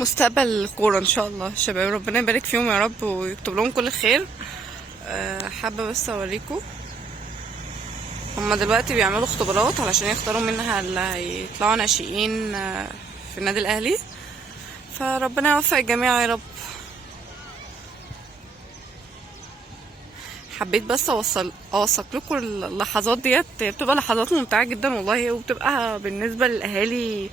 مستقبل الكورة ان شاء الله. الشباب ربنا يبارك فيهم يا رب ويكتب لهم كل خير. حابة بس اوريكم، هما دلوقتي بيعملوا اختبارات علشان يختاروا منها اللي هيطلعوا ناشئين في النادي الاهلي، فربنا يوفق الجميع يا رب. حبيت بس اوثق لكم اللحظات ديت، هي بتبقى لحظات ممتعه جدا والله، وبتبقى بالنسبه للاهالي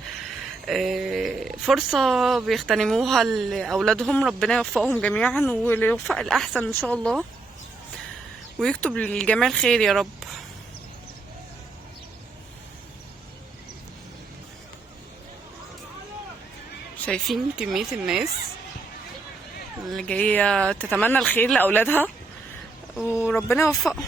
فرصه بيغتنموها لاولادهم. ربنا يوفقهم جميعا ويوفق الاحسن ان شاء الله، ويكتب للجميع الخير يا رب. شايفين كميه الناس اللي جايه تتمنى الخير لاولادها، وربنا يوفقهم.